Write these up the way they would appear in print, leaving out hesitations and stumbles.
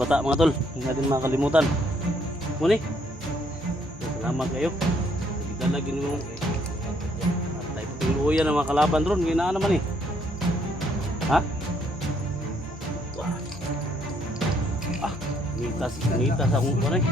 bata mga tol. Hindi natin makalimutan. Muni. Salamat kayo. Nagdala ginoo. Atay pinuya ng mga kalaban ron, ginaan naman eh. Ha? Ah, ngitas akong kuno eh.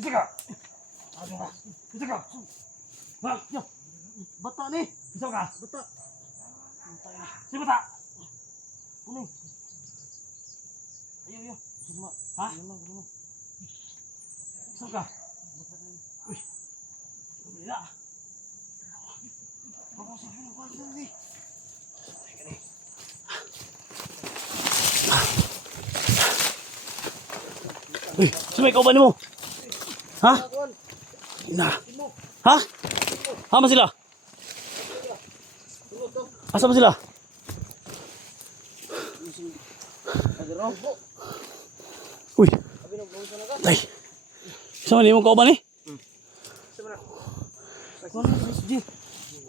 Bisa ka? Bisa ka? Ha? Yo. Bata ni. Bisa ka? Bata. Si bata. Puno. Ayo. Sima. Ha? Bisa ka? Uy. Wala. Bagus ni. Uy, sumay ka ba mo? Ha? Ina. Ha? Hama sila? Asa ba sila? Uy. Tay. Sama ni mo ka ba ni?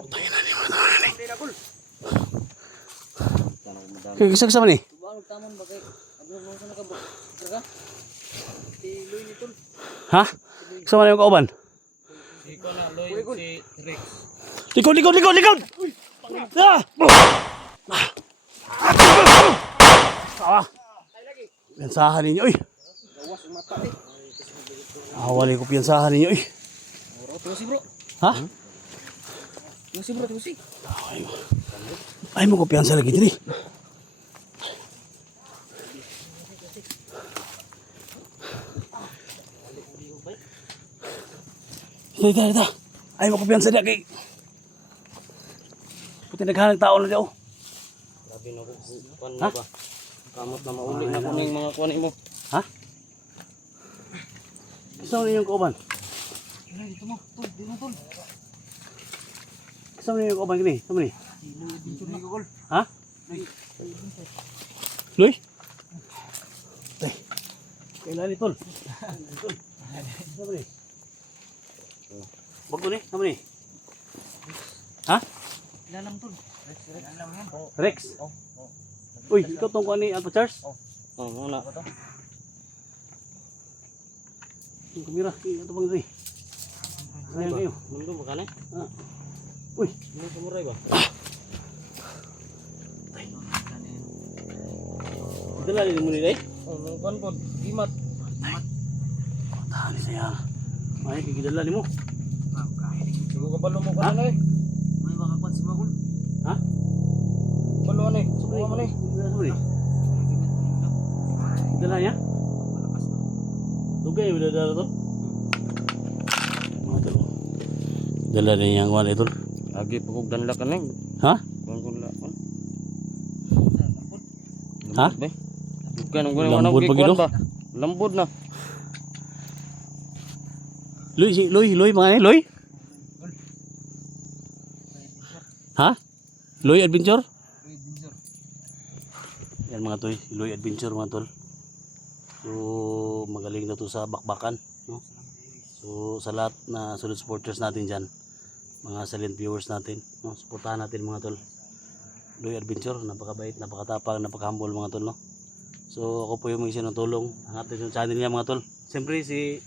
Tay na ni mo na ni. Kisa sama ni? Ha? Sama na yung kauban? Ikaw na, Lloyd, si Rex. Likod! Ah! Ah! Piyansahan ninyo, uy! Awali ko piyansahan ninyo, uy! Tusi bro. Ha? Tusi. Ay mo ko piyansa lagi diri. Ito. Ay mo ko piyansa dia kay. Puti naghanag tao na daw. Grabe na ko. Kuan mo ba? Kamot na mauli na kuning mga kuan mo. Ha? Saan niyo yung kauban? Dito mo, tol. Saan niyo yung kauban kini? Saan ni? Ha? Loy? Tay. Kailan ni tol? Saan ni? Bago ni? Saan ni? Ha? Ilalam tol. Rex? Uy, ikaw tong kuan ni Alpha Charles? Oh, muna. Yung kamera, ito bang diri? Ayan kayo. Mundo ba kanay? Ah. Uy, Mo sumuray ba? dala ni mo ni day. Oh, nang kuan pod. Gimat. Tali saya. Ay, gigidala ni mo. Sigo kabalo mo kanay. May makakuan si Magul. Ha? Balo ani. Subukan mo ni. Dala niya? Dugay, udah dala to? Dala niya yang kuan ito. Lagi pagog danla kanay. Ha? Kuan la. Ha? Bukan ang guna Lambod pa gino? ba? Lambod na. Loy, mga ni, Loy? Ha? Loy Adventure? Yan mga toy, Loy Adventure mga tol. So magaling na to sa bakbakan, no? So sa lahat na solid supporters natin dyan, mga silent viewers natin, no? Suportahan natin mga tol. Loy Adventure, napakabait, napakatapang, napaka-humble mga tol, no? So ako po yung mag-isa ng tulong, hangatin yung channel niya mga tol. Siyempre si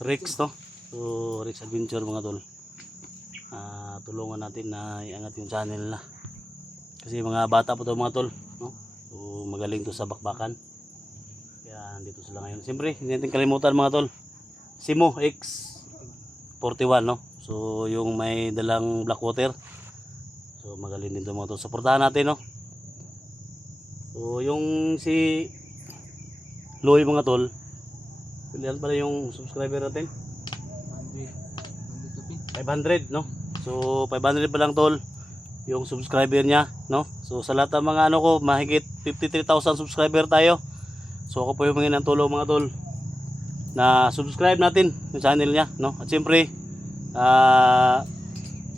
Rex, no? So Rex Adventure mga tol. Tulungan natin na iangat yung channel na. Kasi mga bata po to mga tol, no? So magaling to sa bakbakan. Kaya nandito sila ngayon. Siyempre, hindi natin kalimutan mga tol. Simo X41, no? So yung may dalang Blackwater. So magaling din to mga tol. Suportahan natin, no? So yung si Loy mga tol, pilihan pala yung subscriber natin. 500, no? So 500 pa lang tol yung subscriber niya, no? So sa lahat ng mga ano ko, mahigit 53,000 subscriber tayo. So ako po yung mga ng tulong mga tol na subscribe natin yung channel niya, no? At siyempre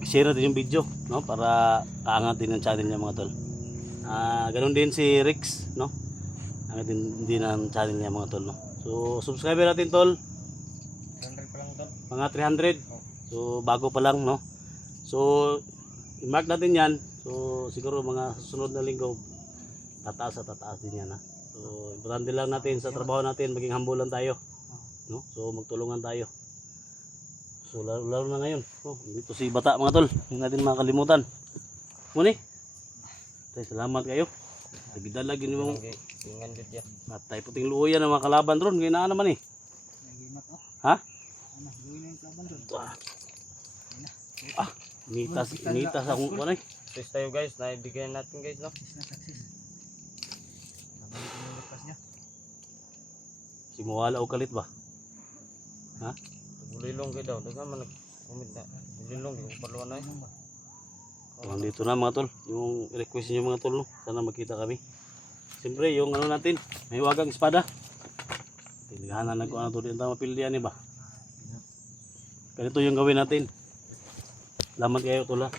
share natin yung video, no? Para aangatin yung channel niya mga tol. Ganun din si Rex, no? Angatin din ang channel niya mga tol, no? So subscriber natin tol 100 pa lang tol. mga 300. So bago pa lang, no? So i-mark natin yan. So siguro mga susunod na linggo tataas din yan, ha? So importante lang natin sa trabaho natin maging humble lang tayo, no? So magtulungan tayo. So lalo na ngayon, oh, dito si bata mga tol, hindi natin makalimutan. Muni tay, salamat kayo. Nagidala gini mo Ingan gid ya. matay puting luoyan ng mga kalaban ron, kaya na naman eh. Ha? Ano, gawin na yung kalaban doon. Initas akong ano eh. Success tayo guys, naibigay natin guys no. Success na success. Nabalik ko yung lakas niya. Simuwala o kalit ba? Ha? Bulilong kayo daw, dagan man nag-comment na. Bulilong, di ko paluan na eh. Ano ba? Hanggang dito na mga tol. Yung request niyo mga tol. No? Sana makita kami. Siyempre yung ano natin. May wagang espada. Tilihanan na ko ano to. Di ang mapildihan ba? Ganito yung gawin natin. Salamat kayo tol ha.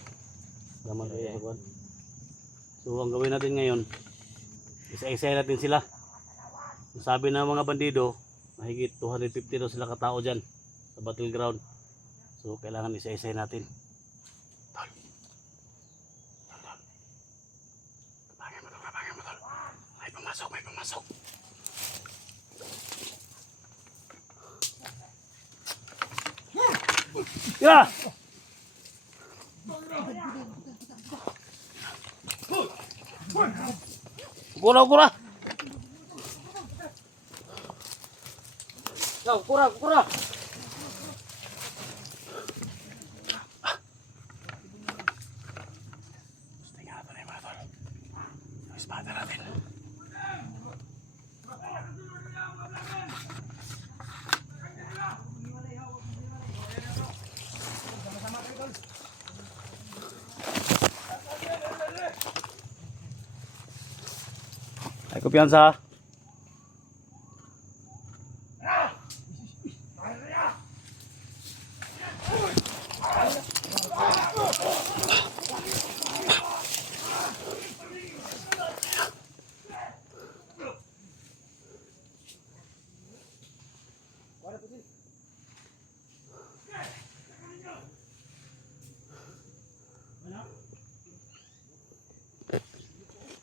Salamat kayo sa kwan. So ang gawin natin ngayon. Isa-isa natin sila. Sabi ng mga bandido, mahigit 250 daw sila katao dyan sa battleground. So kailangan isa-isa natin. Tol. Tol. Kapangin mo tol. May pumasok. Ya! Kura. Yo, kura. Tingnan natin yung mga tol. Yung espada natin. Ay, kumpiyansa ha.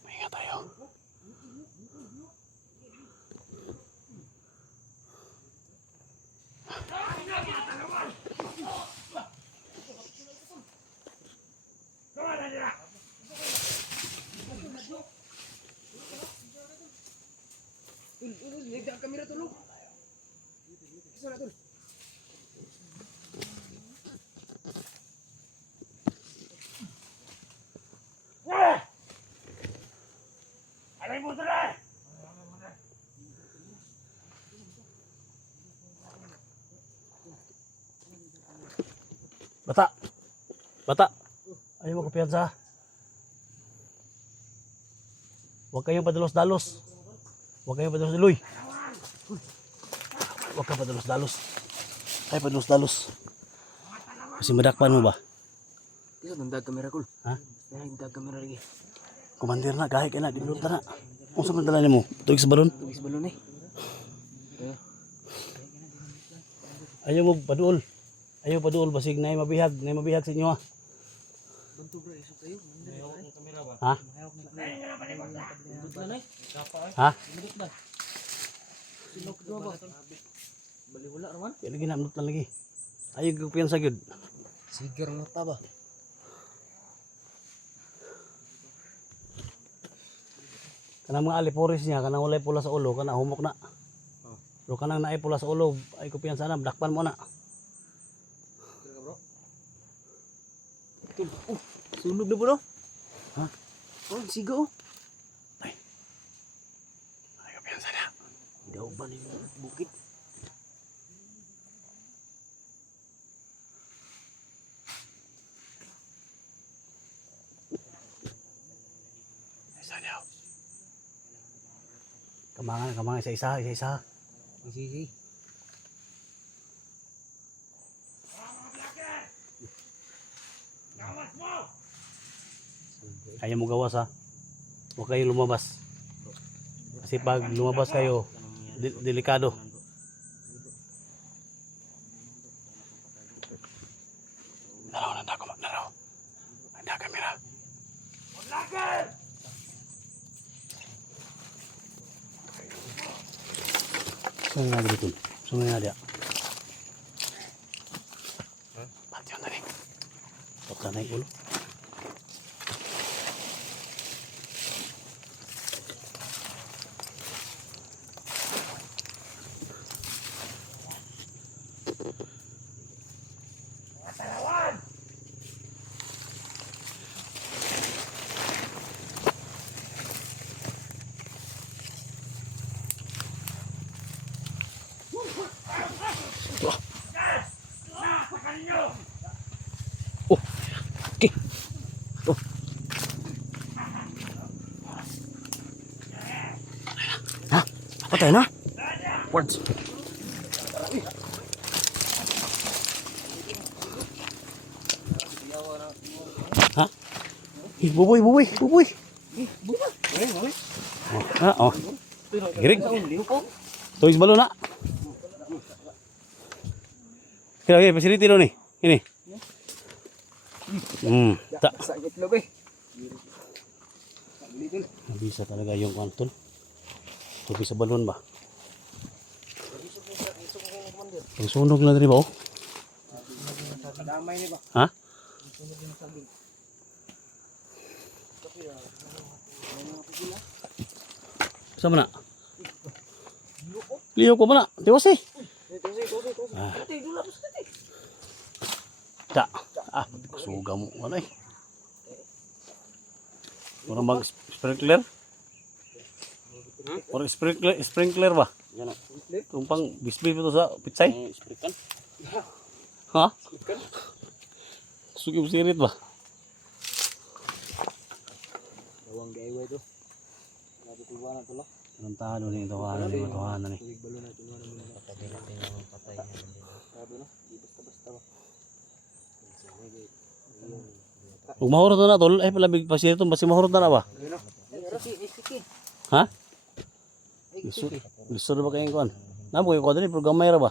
Maingat tayo. Kamera tulong. Sana tol. Bata. Ayaw mo kumpiyansa. Huwag kayong padalos-dalos. Huwag kayong padalos-dalos. Huwag kang padalos-dalos. Ay, padalos-dalos. Kasi madakpan mo ba? Kisa nandag kamera kul. Ha? Nandag kamera lagi. Kumandir na, kahit ka na, di na. Kung saan dala mo? Tugis sa balon? Tugis balon eh. Ayaw mo paduol. Ayaw paduol, basig na mabihag sa inyo ha. Bantu bro, isok tayo. Ha? Bundot na eh. Ha? Bundot ba? Sinok dua ba? Bali wala raman. Kaya lagi namnot lang lagi. Ayaw kumpiyansa gyud. Sigar mata ba? Kanang mga aliporis niya, kanang walay pula sa ulo, kanang humok na. Pero kanang naay pula sa ulo, ay kumpiyansa na, dakpan mo na. Sunog na bro. Ha? Oh, siga oh. Ay kumpiyansa na. Daw ba ni bukit? Isa niyo. Kamangan, isa-isa. Sige. Kaya mo gawas ha. Huwag kayo lumabas. Kasi pag lumabas kayo, delikado. Nanda ko maglaro. Nanda kamera. Saan nga dito? Saan nga dia? Pati yun na rin. Huwag na yung ulo. Oh. Okay. Oh. Ha? Patay na? Words. Ha? Eh, buboy, buboy, buboy. Oh, oh. Girig. Tuwis balo na. Kira, kira, pasiliti daw ni. Ini. Tak. Sakit lo be. Bisa talaga yung kanton. Tuwis sa balon ba? Ang sunog na rin ba oh? Damay ni ba? Ha? Sama na? Liyo ko mana? Tiwas eh. Ah. Tak. Ah, suga mo ano eh. Orang mag sprinkler? Orang sprinkler ba? Yan na. Tumpang bisbis itu sa pitsay? Ang sprikan. Ha? Sugi sirit ba? Dawang gaiwa ito. Nabi ko ba na to lo? Anong talo ni tawanan ni matawanan ni. Tulig balo na ito na naman. Patabi natin yung patay. Sabi no? Di basta-basta ba. Ug mahurot na tol, ay palabig pa siya basi mahurot na ba? Siki. Ha? Gusto ba kayong kuan? Namo ko dali programa ra ba?